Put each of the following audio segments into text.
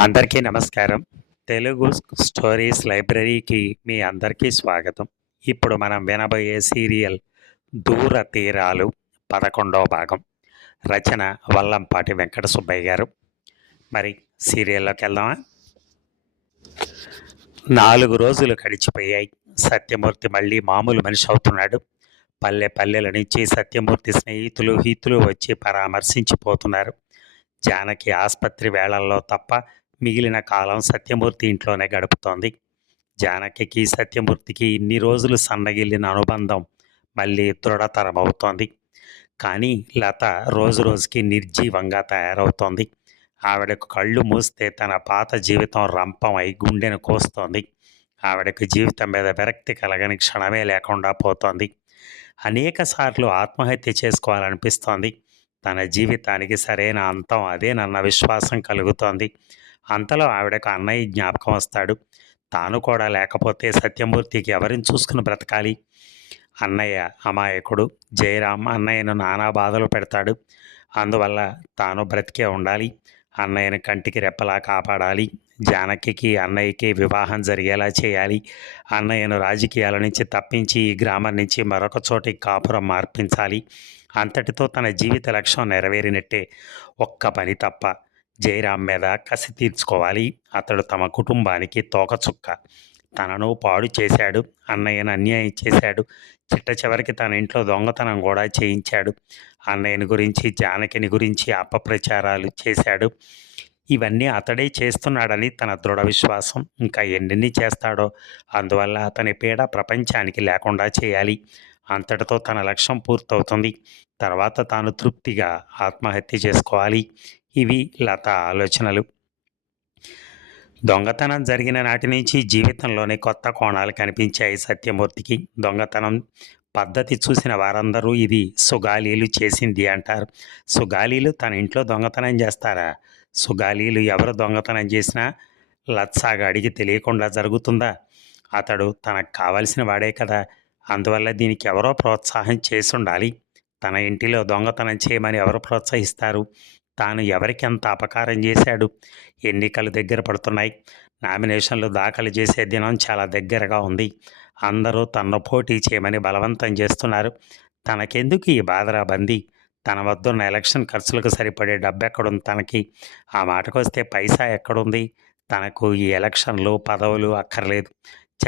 అందరికీ నమస్కారం. తెలుగు స్టోరీస్ లైబ్రరీకి మీ అందరికీ స్వాగతం. ఇప్పుడు మనం వినబోయే సీరియల్ దూర తీరాలు పదకొండవ భాగం. రచన వల్లంపాటి వెంకట సుబ్బయ్య గారు. మరి సీరియల్లోకి వెళ్దామా? నాలుగు రోజులు గడిచిపోయాయి. సత్యమూర్తి మళ్ళీ మామూలు మనిషి అవుతున్నాడు. పల్లె పల్లెల నుంచి సత్యమూర్తి స్నేహితులు హితులు వచ్చి పరామర్శించిపోతున్నారు. జానకి ఆసుపత్రి వేళల్లో తప్ప మిగిలిన కాలం సత్యమూర్తి ఇంట్లోనే గడుపుతోంది. జానకికి సత్యమూర్తికి ఇన్ని రోజులు సన్నగిల్లిన అనుబంధం మళ్ళీ దృఢతరం అవుతోంది కానీ లత రోజు రోజుకి నిర్జీవంగా తయారవుతోంది. ఆవిడకు కళ్ళు మూస్తే తన పాత జీవితం రంపం అయి గుండెను కోస్తోంది. ఆవిడకు జీవితం మీద విరక్తి కలగని క్షణమే లేకుండా పోతోంది. అనేకసార్లు ఆత్మహత్య చేసుకోవాలనిపిస్తోంది. తన జీవితానికి సరైన అంతం అదేనన్న విశ్వాసం కలుగుతోంది. అంతలో ఆవిడకు అన్నయ్య జ్ఞాపకం వస్తాడు. తాను కూడా లేకపోతే సత్యమూర్తికి ఎవరిని చూసుకుని బ్రతకాలి? అన్నయ్య అమాయకుడు. జయరాం అన్నయ్యను నానా బాధలు పెడతాడు. అందువల్ల తాను బ్రతికే ఉండాలి. అన్నయ్యను కంటికి రెప్పలా కాపాడాలి. జానకి అన్నయ్యకి వివాహం జరిగేలా చేయాలి. అన్నయ్యను రాజకీయాల నుంచి తప్పించి ఈ గ్రామం నుంచి మరొక చోటికి కాపురం మార్పించాలి. అంతటితో తన జీవిత లక్ష్యం నెరవేరినట్టే. ఒక్క పని తప్ప జయరాం మీద కసి తీర్చుకోవాలి. అతడు తమ కుటుంబానికి తోకచుక్క తనను పాడు చేశాడు. అన్నయ్యను అన్యాయం చేశాడు. చిట్ట చివరికి తన ఇంట్లో దొంగతనం కూడా చేయించాడు. అన్నయ్యని గురించి జానకిని గురించి అపప్రచారాలు చేశాడు. ఇవన్నీ అతడే చేస్తున్నాడని తన దృఢ విశ్వాసం. ఇంకా ఎన్నెన్ని చేస్తాడో. అందువల్ల అతని పీడ ప్రపంచానికి లేకుండా చేయాలి. అంతటితో తన లక్ష్యం పూర్తవుతుంది. తర్వాత తాను తృప్తిగా ఆత్మహత్య చేసుకోవాలి. ఇవి లత ఆలోచనలు. దొంగతనం జరిగిన నాటి నుంచి జీవితంలోనే కొత్త కోణాలు కనిపించాయి సత్యమూర్తికి. దొంగతనం పద్ధతి చూసిన వారందరూ ఇది సుగాలీలు చేసింది అంటారు. సుగాలీలు తన ఇంట్లో దొంగతనం చేస్తారా? సుగాలీలు ఎవరు దొంగతనం చేసినా లత్సాగా అడిగి తెలియకుండా జరుగుతుందా? అతడు తనకు కావలసిన వాడే కదా. అందువల్ల దీనికి ఎవరో ప్రోత్సాహం చేసి ఉండాలి. తన ఇంటిలో దొంగతనం చేయమని ఎవరు ప్రోత్సహిస్తారు? తాను ఎవరికి ఎంత అపకారం చేశాడు? ఎన్నికలు దగ్గర పడుతున్నాయి. నామినేషన్లు దాఖలు చేసే దినం చాలా దగ్గరగా ఉంది. అందరూ తన పోటీ చేయమని బలవంతం చేస్తున్నారు. తనకెందుకు ఈ బాధరా బందీ? తన వద్దున్న ఎలక్షన్ ఖర్చులకు సరిపడే డబ్బు ఎక్కడుంది తనకి? ఆ మాటకు వస్తే పైసా ఎక్కడుంది? తనకు ఈ ఎలక్షన్లు పదవులు అక్కర్లేదు.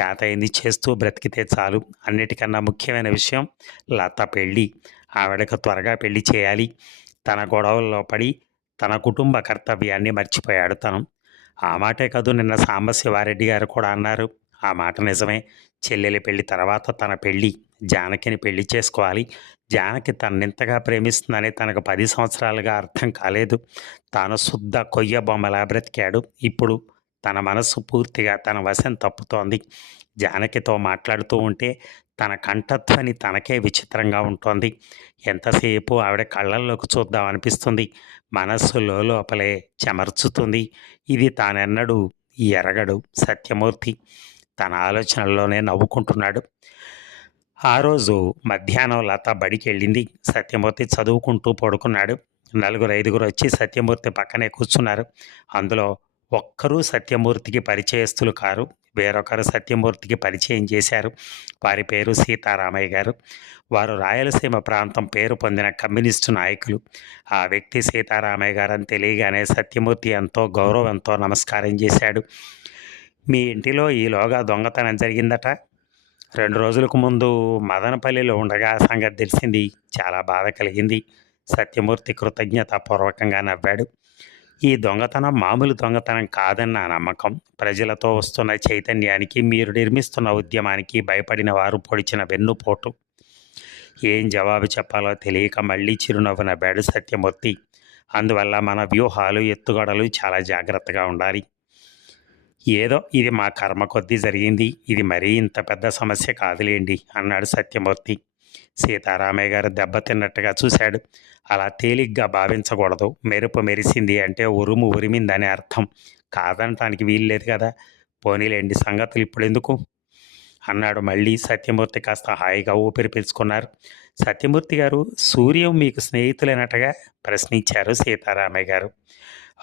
చేత అయింది చేస్తూ బ్రతికితే చాలు. అన్నిటికన్నా ముఖ్యమైన విషయం లత పెళ్ళి. ఆవిడకు త్వరగా పెళ్ళి చేయాలి. తన గొడవల్లో పడి తన కుటుంబ కర్తవ్యాన్ని మర్చిపోయాడు తను. ఆ మాటే కాదు నిన్న సాంబశివారెడ్డి గారు కూడా అన్నారు. ఆ మాట నిజమే. చెల్లెలి పెళ్ళి తర్వాత తన పెళ్ళి జానకిని పెళ్ళి చేసుకోవాలి. జానకి తన్నింతగా ప్రేమిస్తుందని తనకు పది సంవత్సరాలుగా అర్థం కాలేదు. తాను శుద్ధ కొయ్య బొమ్మలా బ్రతికాడు. ఇప్పుడు తన మనస్సు పూర్తిగా తన వశం తప్పుతోంది. జానకితో మాట్లాడుతూ ఉంటే తన కంఠధ్వని తనకే విచిత్రంగా ఉంటోంది. ఎంతసేపు ఆవిడ కళ్ళల్లోకి చూద్దాం అనిపిస్తుంది. మనస్సు లోపలే చెమర్చుతుంది. ఇది తానెన్నడూ ఎరగడు సత్యమూర్తి. తన ఆలోచనల్లోనే నవ్వుకుంటున్నాడు. ఆ రోజు మధ్యాహ్నం లత బడికి వెళ్ళింది సత్యమూర్తి చదువుకుంటూ పడుకున్నాడు. నలుగురు ఐదుగురు వచ్చి సత్యమూర్తి పక్కనే కూర్చున్నారు. అందులో ఒక్కరూ సత్యమూర్తికి పరిచయస్తులు కారు. వేరొకరు సత్యమూర్తికి పరిచయం చేశారు. వారి పేరు సీతారామయ్య గారు. వారు రాయలసీమ ప్రాంతం పేరు పొందిన కమ్యూనిస్టు నాయకులు. ఆ వ్యక్తి సీతారామయ్య గారు అని తెలియగానే సత్యమూర్తి ఎంతో గౌరవంతో నమస్కారం చేశాడు. మీ ఇంటిలో ఈలోగా దొంగతనం జరిగిందట. రెండు రోజులకు ముందు మదనపల్లిలో ఉండగా సంగతి తెలిసింది. చాలా బాధ కలిగింది. సత్యమూర్తి కృతజ్ఞతాపూర్వకంగా నవ్వాడు. ఈ దొంగతనం మామూలు దొంగతనం కాదన్న నమ్మకం ప్రజలతో వస్తున్న చైతన్యానికి మీరు నిర్మిస్తున్న ఉద్యమానికి భయపడిన వారు పొడిచిన వెన్నుపోటు. ఏం జవాబు చెప్పాలో తెలియక మళ్ళీ చిరునవ్వున నవ్వాడు సత్యమూర్తి అందువల్ల మన వ్యూహాలు ఎత్తుగడలు చాలా జాగ్రత్తగా ఉండాలి. ఏదో ఇది మా కర్మ కొద్దీ జరిగింది ఇది మరీ ఇంత పెద్ద సమస్య కాదులేండి అన్నాడు సత్యమూర్తి సీతారామయ్య గారు దెబ్బతిన్నట్టుగా చూశాడు. అలా తేలిగ్గా భావించకూడదు. మెరుపు మెరిసింది అంటే ఉరుము ఉరిమిందని అర్థం. కాదనటానికి వీల్లేదు కదా. పోనీలేండి సంగతులు ఇప్పుడు ఎందుకు అన్నాడు మళ్ళీ సత్యమూర్తి కాస్త హాయిగా ఊపిరి పీల్చుకున్నారు. సత్యమూర్తి గారు సూర్యం మీకు స్నేహితులైనట్టుగా ప్రశ్నించారు సీతారామయ్య గారు.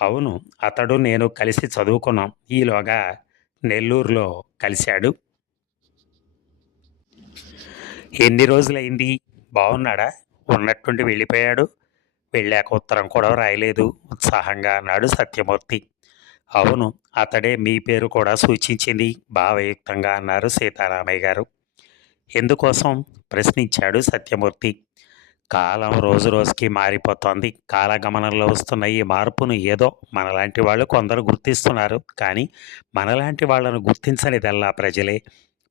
అవును అతడు నేను కలిసి చదువుకున్నాం. ఈలోగా నెల్లూరులో కలిశాడు. ఎన్ని రోజులైంది? బాగున్నాడా ఉన్నట్టుండి వెళ్ళిపోయాడు. వెళ్ళాక ఉత్తరం కూడా రాయలేదు. ఉత్సాహంగా అన్నాడు సత్యమూర్తి. అవును అతడే మీ పేరు కూడా సూచించింది భావయుక్తంగా అన్నారు సీతారామయ్య గారు. ఎందుకోసం? ప్రశ్నించాడు సత్యమూర్తి. కాలం రోజు రోజుకి మారిపోతోంది. కాలగమనంలో వస్తున్న ఈ మార్పును ఏదో మనలాంటి వాళ్ళు కొందరు గుర్తిస్తున్నారు. కానీ మనలాంటి వాళ్ళను గుర్తించనిదల్లా ప్రజలే.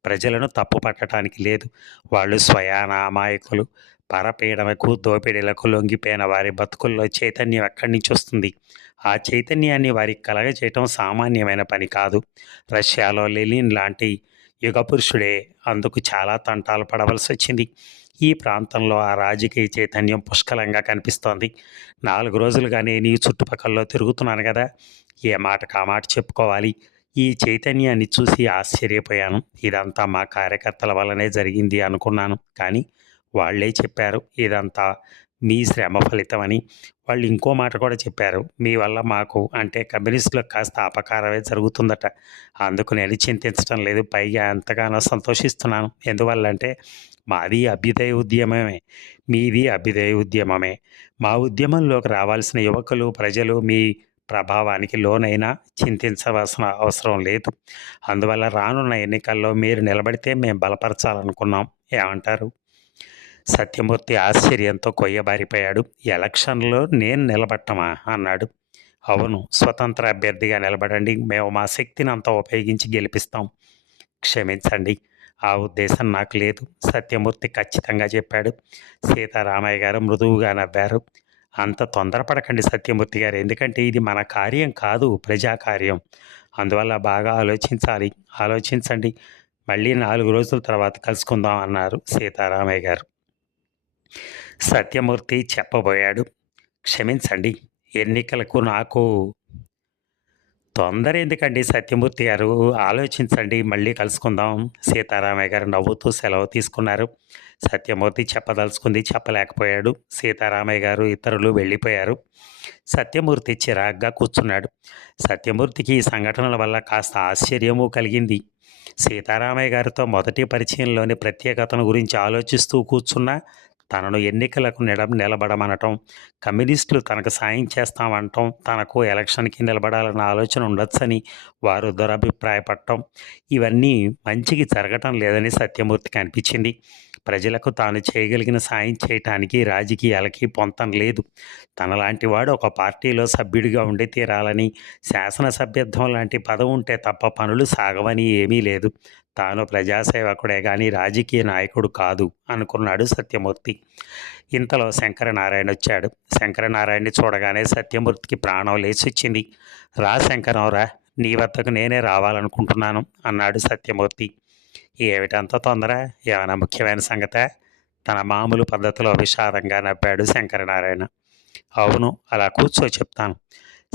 ప్రజలను తప్పు పట్టడానికి లేదు. వాళ్ళు స్వయాన అమాయకులు. పరపీడనకు దోపిడీలకు లొంగిపోయిన వారి బతుకుల్లో చైతన్యం ఎక్కడి నుంచి వస్తుంది? ఆ చైతన్యాన్ని వారికి కలగజేయటం సామాన్యమైన పని కాదు. రష్యాలో లెలిన్ లాంటి యుగపురుషుడే అందుకు చాలా తంటాలు పడవలసి వచ్చింది. ఈ ప్రాంతంలో ఆ రాజకీయ చైతన్యం పుష్కలంగా కనిపిస్తోంది. నాలుగు రోజులుగా నేను ఈ తిరుగుతున్నాను కదా. ఏ మాటకు ఆ మాట చెప్పుకోవాలి? ఈ చైతన్యాన్ని చూసి ఆశ్చర్యపోయాను. ఇదంతా మా కార్యకర్తల వల్లనే జరిగింది అనుకున్నాను. కానీ వాళ్ళే చెప్పారు ఇదంతా మీ శ్రమ ఫలితమని వాళ్ళు ఇంకో మాట కూడా చెప్పారు మీ వల్ల మాకు అంటే కమ్యూనిస్టులకు కాస్త అపకారమే జరుగుతుందట. అందుకు నేను చింతించడం లేదు. పైగా ఎంతగానో సంతోషిస్తున్నాను. ఎందువల్లంటే మాది అభ్యుదయ ఉద్యమమే. మీది అభ్యుదయ ఉద్యమమే. మా ఉద్యమంలోకి రావాల్సిన యువకులు ప్రజలు మీ ప్రభావానికి లోనైనా చింతించవలసిన అవసరం లేదు. అందువల్ల రానున్న ఎన్నికల్లో మీరు నిలబడితే మేము బలపరచాలనుకున్నాం. ఏమంటారు? సత్యమూర్తి ఆశ్చర్యంతో కొయ్యబారిపోయాడు. ఎలక్షన్లో నేను నిలబట్టమా అన్నాడు. అవును స్వతంత్ర అభ్యర్థిగా నిలబడండి. మేము మా శక్తిని అంతా ఉపయోగించి గెలిపిస్తాం. క్షమించండి. ఆ ఉద్దేశం నాకు లేదు. సత్యమూర్తి ఖచ్చితంగా చెప్పాడు. సీతారామయ్య గారు మృదువుగా నవ్వారు. అంత తొందరపడకండి సత్యమూర్తి గారు. ఎందుకంటే ఇది మన కార్యం కాదు ప్రజా కార్యం. అందువల్ల బాగా ఆలోచించాలి. ఆలోచించండి. మళ్ళీ నాలుగు రోజుల తర్వాత కలుసుకుందాం అన్నారు సీతారామయ్య గారు. సత్యమూర్తి చెప్పబోయాడు. క్షమించండి. ఎన్నికలకు నాకు తొందర ఎందుకండి సత్యమూర్తి గారు? ఆలోచించండి మళ్ళీ కలుసుకుందాం. సీతారామయ్య గారు నవ్వుతూ సెలవు తీసుకున్నారు. సత్యమూర్తి చెప్పదలుచుకుంది చెప్పలేకపోయాడు. సీతారామయ్య గారు ఇతరులు వెళ్ళిపోయారు. సత్యమూర్తి చిరాగ్గా కూర్చున్నాడు. సత్యమూర్తికి ఈ సంఘటనల వల్ల కాస్త ఆశ్చర్యము కలిగింది. సీతారామయ్య గారితో మొదటి పరిచయంలోని ప్రత్యేకతను గురించి ఆలోచిస్తూ కూర్చున్నా తనను ఎన్నికలకు నిడ నిలబడమనటం కమ్యూనిస్టులు తనకు సాయం చేస్తామనటం తనకు ఎలక్షన్కి నిలబడాలన్న ఆలోచన ఉండొచ్చని వారు దురభిప్రాయపడటం ఇవన్నీ మంచికి జరగటం లేదని సత్యమూర్తికి అనిపించింది. ప్రజలకు తాను చేయగలిగిన సాయం చేయటానికి రాజకీయాలకి పొంతం లేదు. తనలాంటి వాడు ఒక పార్టీలో సభ్యుడిగా ఉండి తీరాలని శాసనసభ్యత్వం లాంటి పదవి ఉంటే తప్ప పనులు సాగవని ఏమీ లేదు. తాను ప్రజాసేవకుడే కానీ రాజకీయ నాయకుడు కాదు అనుకున్నాడు సత్యమూర్తి. ఇంతలో శంకరనారాయణ వచ్చాడు. శంకరనారాయణని చూడగానే సత్యమూర్తికి ప్రాణం లేచొచ్చింది. రా శంకరం రా నీ వద్దకు నేనే రావాలనుకుంటున్నాను అన్నాడు సత్యమూర్తి. ఏమిటంత తొందర? ఏమైనా ముఖ్యమైన సంగతే? తన మామూలు పద్ధతిలో విషాదంగా నవ్వాడు శంకరనారాయణ. అవును అలా కూర్చో చెప్తాను.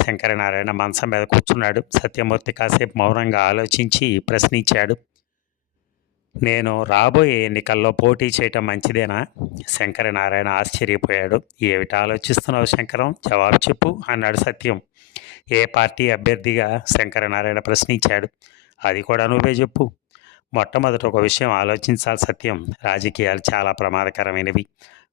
శంకరనారాయణ మంచం మీద కూర్చున్నాడు. సత్యమూర్తి కాసేపు మౌనంగా ఆలోచించి ప్రశ్నించాడు. నేను రాబోయే ఎన్నికల్లో పోటీ చేయటం మంచిదేనా? శంకరనారాయణ ఆశ్చర్యపోయాడు. ఏమిటి ఆలోచిస్తున్నావు శంకరం? జవాబు చెప్పు అన్నాడు సత్యం. ఏ పార్టీ అభ్యర్థిగా? శంకరనారాయణ ప్రశ్నించాడు. అది కూడా నువ్వే చెప్పు. మొట్టమొదట ఒక విషయం ఆలోచించాలి సత్యం. రాజకీయాలు చాలా ప్రమాదకరమైనవి.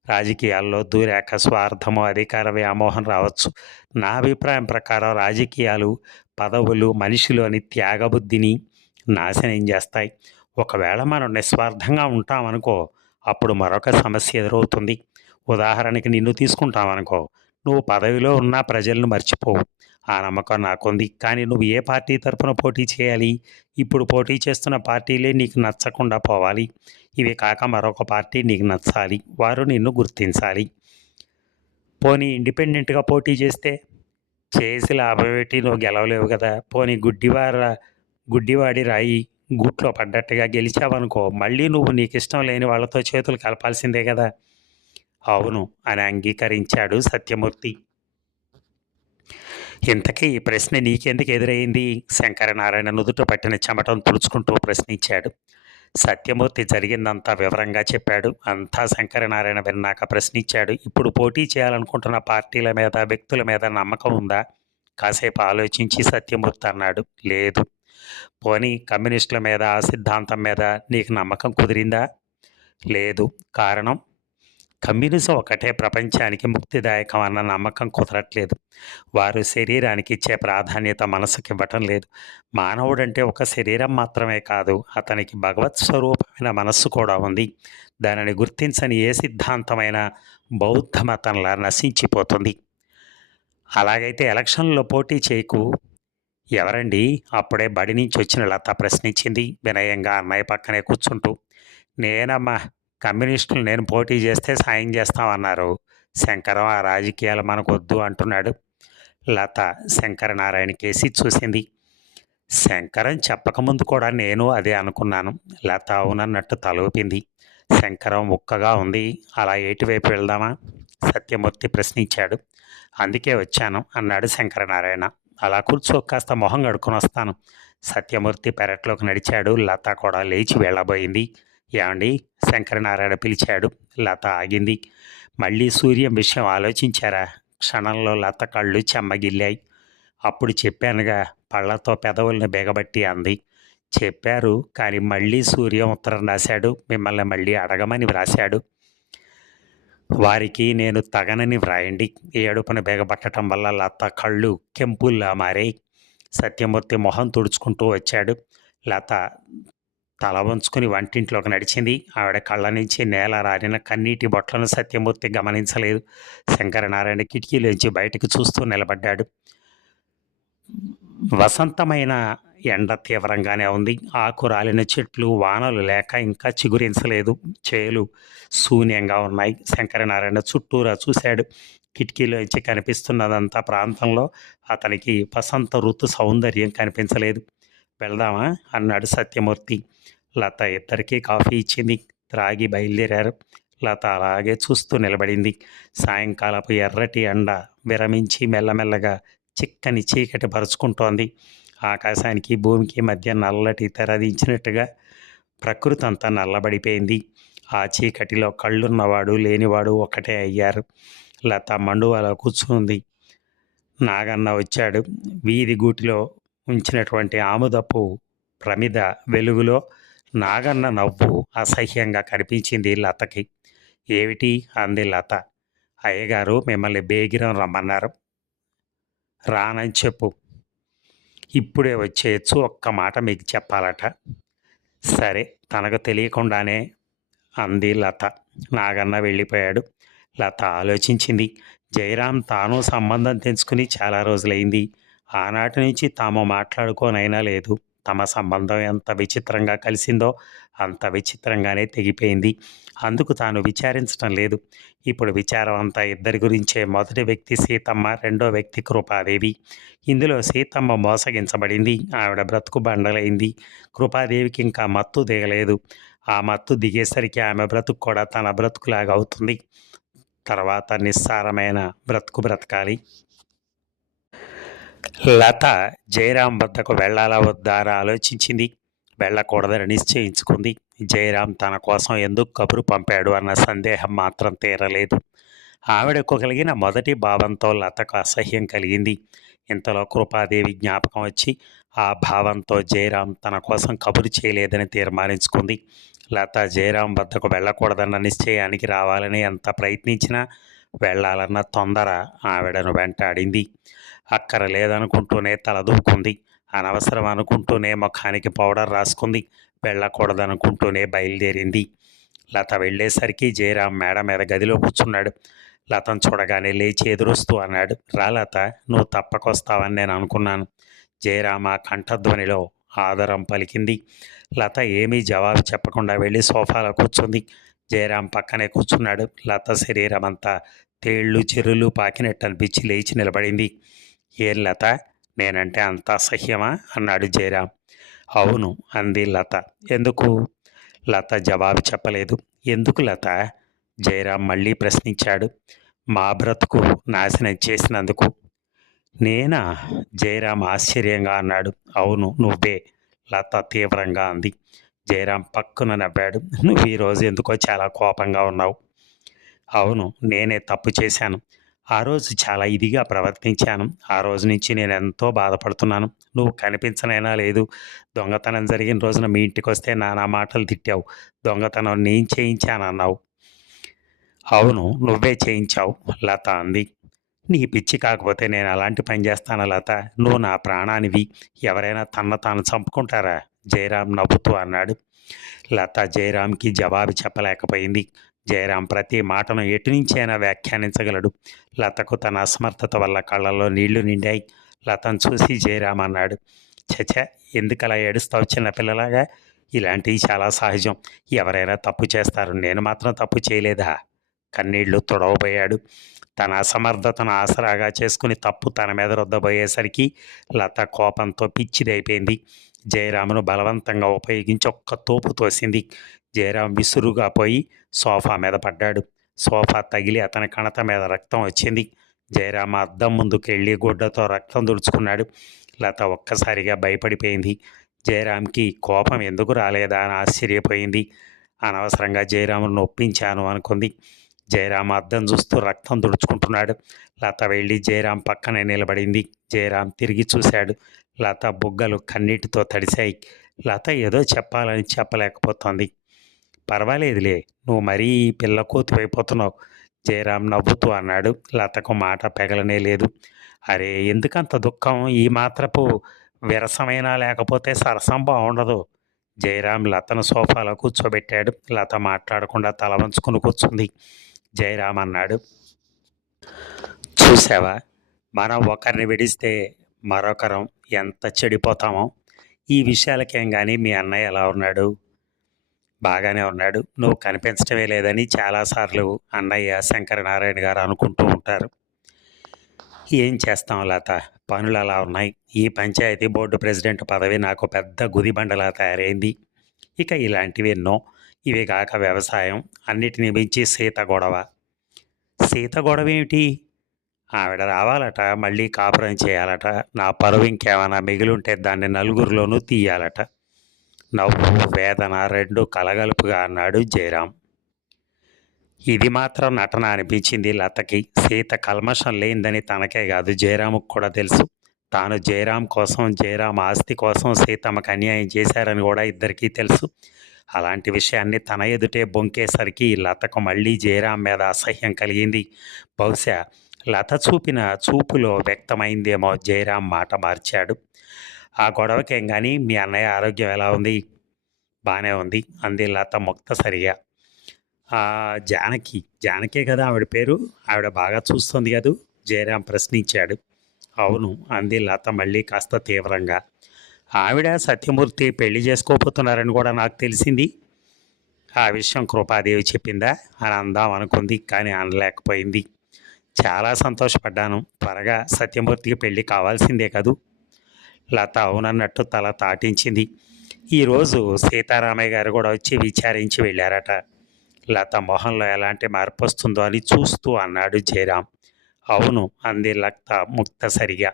రాజకీయాల్లో దూరాక స్వార్థము అధికార వ్యామోహం రావచ్చు. నా అభిప్రాయం ప్రకారం రాజకీయాలు పదవులు మనిషిలోని త్యాగబుద్ధిని నాశనం చేస్తాయి. ఒకవేళ మనం నిస్వార్థంగా ఉంటామనుకో అప్పుడు మరొక సమస్య ఎదురవుతుంది. ఉదాహరణకి నిన్ను తీసుకుంటామనుకో నువ్వు పదవిలో ఉన్న ప్రజలను మర్చిపోవు. ఆ నమ్మకం నాకుంది. కానీ నువ్వు ఏ పార్టీ తరఫున పోటీ చేయాలి? ఇప్పుడు పోటీ చేస్తున్న పార్టీలే నీకు నచ్చకుండా పోవాలి. ఇవి కాక మరొక పార్టీ నీకు నచ్చాలి. వారు నిన్ను గుర్తించాలి. పోనీ ఇండిపెండెంట్గా పోటీ చేస్తే? చేసి లాభం పెట్టి నువ్వు గెలవలేవు కదా. పోనీ గుడ్డివార గుడ్డివాడి రాయి గుట్లో పడ్డట్టుగా గెలిచావనుకో మళ్ళీ నువ్వు నీకు ఇష్టం లేని వాళ్ళతో చేతులు కలపాల్సిందే కదా. అవును అని అంగీకరించాడు సత్యమూర్తి. ఇంతకీ ఈ ప్రశ్న నీకెందుకు ఎదురైంది? శంకరనారాయణ నుదుట పట్టిన చెమటం తుడుచుకుంటూ ప్రశ్నించాడు. సత్యమూర్తి జరిగిందంతా వివరంగా చెప్పాడు. అంతా శంకరనారాయణ విన్నాక ప్రశ్నించాడు. ఇప్పుడు పోటీ చేయాలనుకుంటున్న పార్టీల మీద వ్యక్తుల మీద నమ్మకం ఉందా? కాసేపు ఆలోచించి సత్యమూర్తి అన్నాడు. లేదు. పోనీ కమ్యూనిస్టుల మీద ఆ సిద్ధాంతం మీద నీకు నమ్మకం కుదిరిందా? లేదు. కారణం? కమ్యూనిజం ఒకటే ప్రపంచానికి ముక్తిదాయకం అన్న నమ్మకం కుదరట్లేదు. వారు శరీరానికి ఇచ్చే ప్రాధాన్యత మనసుకి ఇవ్వటం లేదు. మానవుడంటే ఒక శరీరం మాత్రమే కాదు అతనికి భగవత్ స్వరూపమైన మనస్సు కూడా ఉంది. దానిని గుర్తించని ఏ సిద్ధాంతమైన బౌద్ధ మతంలా నశించిపోతుంది. అలాగైతే ఎలక్షన్లో పోటీ చేయకు. ఎవరండి? అప్పుడే బడి నుంచి వచ్చిన లత ప్రశ్నించింది వినయంగా అన్నయ్య పక్కనే కూర్చుంటూ. నేనమ్మా కమ్యూనిస్టులు నేను పోటీ చేస్తే సాయం చేస్తామన్నారు. శంకరం ఆ రాజకీయాలు మనకు వద్దు అంటున్నాడు లత శంకరనారాయణ కేసి చూసింది. శంకరం చెప్పకముందు కూడా నేను అదే అనుకున్నాను. లత అవునన్నట్టు తలూపింది. శంకరం ముక్కగా ఉంది. అలా ఏటివైపు వెళ్దామా? సత్యమూర్తి ప్రశ్నించాడు. అందుకే వచ్చాను అన్నాడు శంకరనారాయణ. అలా కూర్చో కాస్త మొహం కడుక్కొని వస్తాను. సత్యమూర్తి పెరట్లోకి నడిచాడు. లత కూడా లేచి వెళ్ళబోయింది. ఏమండి? శంకరనారాయణ పిలిచాడు. లత ఆగింది. మళ్ళీ సూర్యం విషయం ఆలోచించారా? క్షణంలో లత కళ్ళు చెమ్మగిల్లాయి. అప్పుడు చెప్పానుగా పళ్ళతో పెదవులను బెగబట్టి అంది. చెప్పారు కానీ మళ్ళీ సూర్యం ఉత్తరం రాశాడు. మిమ్మల్ని మళ్ళీ అడగమని వ్రాశాడు. వారికి నేను తగనని వ్రాయండి. ఏడుపున బెగబట్టడం వల్ల లత కళ్ళు కెంపుల్లా మారాయి. సత్యమూర్తి మొహం తుడుచుకుంటూ వచ్చాడు. లత తల వంచుకుని వంటింట్లోకి నడిచింది. ఆవిడ కళ్ళ నుంచి నేల రారిన కన్నీటి బొట్లను సత్యమూర్తి గమనించలేదు. శంకరనారాయణ కిటికీలోంచి బయటకు చూస్తూ నిలబడ్డాడు. వసంతమైన ఎండ తీవ్రంగానే ఉంది. ఆకు రాలిన చెట్లు వానలు లేక ఇంకా చిగురించలేదు. చేలు శూన్యంగా ఉన్నాయి. శంకరనారాయణ చుట్టూరా చూశాడు. కిటికీలోంచి కనిపిస్తున్నదంతా ప్రాంతంలో అతనికి వసంత ఋతు సౌందర్యం కనిపించలేదు. వెళ్దామా అన్నాడు సత్యమూర్తి. లత ఇద్దరికీ కాఫీ ఇచ్చింది. త్రాగి బయలుదేరారు. లత అలాగే చూస్తూ నిలబడింది. సాయంకాలపు ఎర్రటి ఎండ విరమించి మెల్లమెల్లగా చిక్కని చీకటి పరుచుకుంటోంది. ఆకాశానికి భూమికి మధ్య నల్లటి తెరదించినట్టుగా ప్రకృతి అంతా నల్లబడిపోయింది. ఆ చీకటిలో కళ్ళున్నవాడు లేనివాడు ఒకటే అయ్యారు. లత మండువలో కూర్చుంది నాగన్న వచ్చాడు. వీధి గూటిలో ఉంచినటువంటి ఆముదపు ప్రమిద వెలుగులో నాగన్న నవ్వు అసహ్యంగా కనిపించింది లతకి. ఏమిటి? అంది లత. అయ్యగారు మిమ్మల్ని బేగిరం రమ్మన్నారు. రానని చెప్పు. ఇప్పుడే వచ్చేయచ్చు ఒక్క మాట మీకు చెప్పాలట. సరే తనకు తెలియకుండానే అంది లత. నాగన్న వెళ్ళిపోయాడు. లత ఆలోచించింది. జయరాం తాను సంబంధం తెంచుకుని చాలా రోజులైంది. ఆనాటి నుంచి తాము మాట్లాడుకోనైనా లేదు. తమ సంబంధం ఎంత విచిత్రంగా కలిసిందో అంత విచిత్రంగానే తెగిపోయింది. అందుకు తాను విచారించడం లేదు. ఇప్పుడు విచారం అంతా ఇద్దరి గురించే. మొదటి వ్యక్తి సీతమ్మ రెండో వ్యక్తి కృపాదేవి. ఇందులో సీతమ్మ మోసగించబడింది. ఆవిడ బ్రతుకు బండలైంది. కృపాదేవికి ఇంకా మత్తు దిగలేదు. ఆ మత్తు దిగేసరికి ఆమె బ్రతుకు కూడా తన బ్రతుకులాగా అవుతుంది. తర్వాత నిస్సారమైన బ్రతుకు బ్రతకాలి. లత జయరాం వద్దకు వెళ్ళాలా వద్దా అని ఆలోచించింది. వెళ్ళకూడదని నిశ్చయించుకుంది. జయరాం తన కోసం ఎందుకు కబురు పంపాడు అన్న సందేహం మాత్రం తీరలేదు. ఆవిడకు కలిగిన మొదటి భావంతో లతకు అసహ్యం కలిగింది. ఇంతలో కృపాదేవి జ్ఞాపకం వచ్చి ఆ భావంతో జయరాం తన కోసం కబురు చేయలేదని తీర్మానించుకుంది. లత జయరాం వద్దకు వెళ్ళకూడదన్న నిశ్చయానికి రావాలని ఎంత ప్రయత్నించినా వెళ్ళాలన్న తొందర ఆవిడను వెంటాడింది. అక్కర లేదనుకుంటూనే తలదూకుంది అనవసరం అనుకుంటూనే ముఖానికి పౌడర్ రాసుకుంది. వెళ్ళకూడదనుకుంటూనే బయలుదేరింది. లత వెళ్ళేసరికి జయరాం మేడ మీద గదిలో కూర్చున్నాడు. లతను చూడగానే లేచి ఎదురుస్తూ అన్నాడు రా లత నువ్వు తప్పకొస్తావని నేను అనుకున్నాను. జయరామ కంఠధ్వనిలో ఆదరం పలికింది. లత ఏమీ జవాబు చెప్పకుండా వెళ్ళి సోఫాలో కూర్చుంది. జయరాం పక్కనే కూర్చున్నాడు. లత శరీరం అంతా తేళ్ళు చెరులు పాకినట్టు అనిపించి లేచి నిలబడింది. ఏం లత? నేనంటే అంత అసహ్యమా? అన్నాడు జయరాం అవును అంది లత. ఎందుకు? లత జవాబు చెప్పలేదు. ఎందుకు లత? జయరాం మళ్ళీ ప్రశ్నించాడు. మా బ్రతుకు నాశనం చేసినందుకు. నేనా? జయరాం ఆశ్చర్యంగా అన్నాడు. అవును నువ్వే లత తీవ్రంగా అంది. జయరాం పక్కున నవ్వాడు. నువ్వు ఈరోజు ఎందుకో చాలా కోపంగా ఉన్నావు. అవును నేనే తప్పు చేశాను. ఆ రోజు చాలా ఇదిగా ప్రవర్తించాను. ఆ రోజు నుంచి నేను ఎంతో బాధపడుతున్నాను. నువ్వు కనిపించనైనా లేదు. దొంగతనం జరిగిన రోజున మీ ఇంటికి వస్తే నానా మాటలు తిట్టావు. దొంగతనం నేను చేయించానన్నావు. అవును నువ్వే చేయించావు లత అంది. నీ పిచ్చి కాకపోతే నేను అలాంటి పని చేస్తాను లత. నువ్వు నా ప్రాణానివి. ఎవరైనా తన తాను చంపుకుంటారా? జయరాం నవ్వుతూ అన్నాడు. లత జయరాంకి జవాబు చెప్పలేకపోయింది. జయరాం ప్రతి మాటను ఎటు నుంచైనా వ్యాఖ్యానించగలడు. లతకు తన అసమర్థత వల్ల కళ్ళల్లో నీళ్ళు నిండాయి. లతను చూసి జయరాం అన్నాడు చచ ఎందుకలా ఏడుస్తావు చిన్నపిల్లలాగా ఇలాంటివి చాలా సహజం. ఎవరైనా తప్పు చేస్తారు. నేను మాత్రం తప్పు చేయలేదా? కన్నీళ్ళు తొడవబోయాడు. తన అసమర్థతను ఆసరాగా చేసుకుని తప్పు తన మీద రుద్దబోయేసరికి లత కోపంతో పిచ్చిదైపోయింది. జయరామును బలవంతంగా ఉపయోగించి ఒక్క తోపు తోసింది. జయరాం విసురుగా పోయి సోఫా మీద పడ్డాడు. సోఫా తగిలి అతని కణత మీద రక్తం వచ్చింది. జయరామ అద్దం ముందుకెళ్ళి గుడ్డతో రక్తం తుడుచుకున్నాడు లత ఒక్కసారిగా భయపడిపోయింది. జయరామ్కి కోపం ఎందుకు రాలేదా అని ఆశ్చర్యపోయింది. అనవసరంగా జయరామును నొప్పించాను అనుకుంది. జయరాం అద్దం చూస్తూ రక్తం తుడుచుకుంటున్నాడు లత వెళ్ళి జయరాం పక్కనే నిలబడింది. జయరాం తిరిగి చూశాడు. లత బుగ్గలు కన్నీటితో తడిశాయి. లత ఏదో చెప్పాలని చెప్పలేకపోతోంది. పర్వాలేదులే నువ్వు మరీ పిల్ల అయిపోతున్నావు. జయరాం నవ్వుతూ అన్నాడు. లతకు మాట పెగలనే లేదు. అరే ఎందుకంత దుఃఖం? ఈ మాత్రపు విరసమైనా లేకపోతే సరసం బాగుండదు. జయరాం లతను సోఫాలో కూర్చోబెట్టాడు. లత మాట్లాడకుండా తల వంచుకుని కూర్చుంది. జయరాం అన్నాడు చూసావా? మనం ఒకరిని విడిస్తే మరొకరం ఎంత చెడిపోతామో? ఈ విషయాలకేం కానీ మీ అన్నయ్య ఎలా ఉన్నాడు? బాగానే ఉన్నాడు. నువ్వు కనిపించడమే లేదని చాలాసార్లు అన్నయ్య శంకరనారాయణ గారు అనుకుంటూ ఉంటారు. ఏం చేస్తాం లత? పనులు అలా ఉన్నాయి. ఈ పంచాయతీ బోర్డు ప్రెసిడెంట్ పదవి నాకు పెద్ద గుదిబండలా తయారైంది. ఇక ఇలాంటివి ఎన్నో. ఇవి కాక వ్యవసాయం. అన్నిటిని మించి సీత గొడవ. సీత గొడవ ఏమిటి ఆవిడ రావాలట మళ్ళీ కాపురం చేయాలట. నా పరువు ఇంకేమైనా మిగిలి ఉంటే దాన్ని నలుగురిలోనూ తీయాలట. నవ్వు వేదన రెండు కలగలుపుగా అన్నాడు జయరాం. ఇది మాత్రం నటన అనిపించింది లతకి. సీత కల్మషం లేనిదని తనకే కాదు జయరాముకు కూడా తెలుసు. తాను జయరాం కోసం జయరాం ఆస్తి కోసం సీతమ్మకు అన్యాయం చేశారని కూడా ఇద్దరికీ తెలుసు. అలాంటి విషయాన్ని తన ఎదుటే బొంకేసరికి లతకు మళ్ళీ జయరాం మీద అసహ్యం కలిగింది. బహుశా లత చూపిన చూపులో వ్యక్తమైందేమో జయరాం మాట మార్చాడు. ఆ గొడవకేం కానీ మీ అన్నయ్య ఆరోగ్యం ఎలా ఉంది? బాగానే ఉంది. అంది లత ముక్తసరిగా జానకి జానకే కదా ఆవిడ పేరు. ఆవిడ బాగా చూస్తుంది కదూ? జయరాం ప్రశ్నించాడు. అవును అంది లత మళ్ళీ కాస్త తీవ్రంగా. ఆవిడ సత్యమూర్తి పెళ్ళి చేసుకోపోతున్నారని కూడా నాకు తెలిసింది. ఆ విషయం కృపాదేవి చెప్పిందా? అని అందాం అనుకుంది కానీ అనలేకపోయింది. చాలా సంతోషపడ్డాను. త్వరగా సత్యమూర్తికి పెళ్ళి కావాల్సిందే కదూ? లత అవునన్నట్టు తల తాటించింది. ఈరోజు సీతారామయ్య గారు కూడా వచ్చి విచారించి వెళ్ళారట. లత మొహంలో ఎలాంటి మార్పు వస్తుందో అని చూస్తూ అన్నాడు జయరాం. అవును అంది లత ముక్తసరిగా.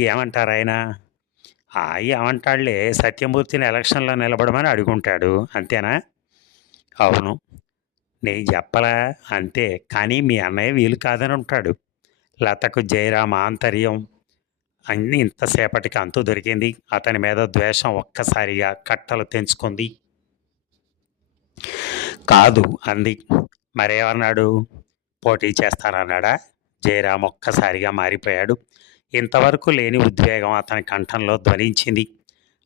ఏమంటారు ఆయన ఏమంటాడులే సత్యమూర్తిని ఎలక్షన్లో నిలబడమని అడుగుంటాడు అంతేనా? అవును. నేను చెప్పలా అంతే కానీ మీ అన్నయ్య వీలు కాదని ఉంటాడు లతకు జయరాం ఆంతర్యం అన్ని ఇంతసేపటికి అంతు దొరికింది. అతని మీద ద్వేషం ఒక్కసారిగా కట్టలు తెంచుకుంది. కాదు అంది. మరేమన్నాడు? పోటీ చేస్తానన్నాడా? జయరాం ఒక్కసారిగా మారిపోయాడు. ఇంతవరకు లేని ఉద్వేగం అతని కంఠంలో ధ్వనించింది.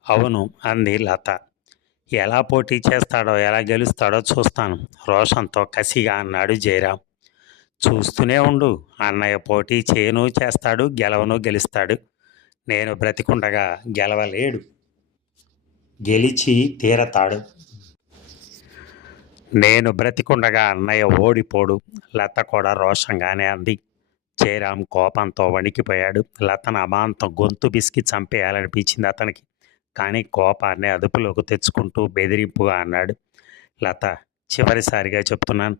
అవును అంది లత. ఎలా పోటీ చేస్తాడో ఎలా గెలుస్తాడో చూస్తాను. రోషంతో కసిగా అన్నాడు జయరాం. చూస్తూనే ఉండు. అన్నయ్య పోటీ చేయను చేస్తాడు గెలవను గెలుస్తాడు. నేను బ్రతికుండగా గెలవలేడు. గెలిచి తీరతాడు. నేను బ్రతికుండగా అన్నయ్య ఓడిపోడు. లత కూడా రోషంగానే అంది. జయరాం కోపంతో వణికిపోయాడు. లతను అమాంతం గొంతు బిసికి చంపేయాలనిపించింది అతనికి. కానీ కోపాన్ని అదుపులోకి తెచ్చుకుంటూ బెదిరింపుగా అన్నాడు. లత చివరిసారిగా చెప్తున్నాను.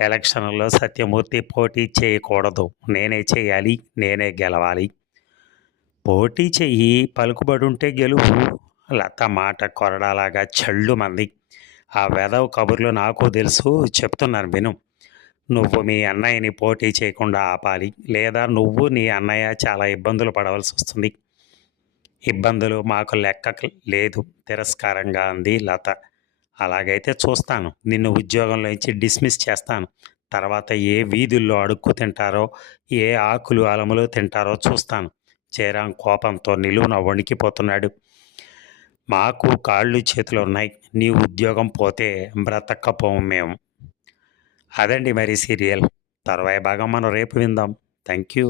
ఎలక్షన్లో సత్యమూర్తి పోటీ చేయకూడదు. నేనే చేయాలి నేనే గెలవాలి. పోటీ చెయ్యి పలుకుబడుంటే గెలువు. లత మాట కొరడాలాగా చళ్ళు మంది. ఆ వెదవ కబుర్లు నాకు తెలుసు చెప్తున్నాను విను. నువ్వు మీ అన్నయ్యని పోటీ చేయకుండా ఆపాలి లేదా నువ్వు నీ అన్నయ్య చాలా ఇబ్బందులు పడవలసి వస్తుంది. ఇబ్బందులు మాకు లెక్క లేదు తిరస్కారంగా అంది లత. అలాగైతే చూస్తాను. నిన్ను ఉద్యోగంలోంచి డిస్మిస్ చేస్తాను. తర్వాత ఏ వీధుల్లో అడుక్కు తింటారో ఏ ఆకులు అలములు తింటారో చూస్తాను. చేరాం కోపంతో నిలువున వణికిపోతున్నాడు. మాకు కాళ్ళు చేతులు ఉన్నాయి. నీ ఉద్యోగం పోతే బ్రతక్కపోము మేము. అదండి మరి సీరియల్. తర్వాయి భాగం మనం రేపు విందాం. Thank you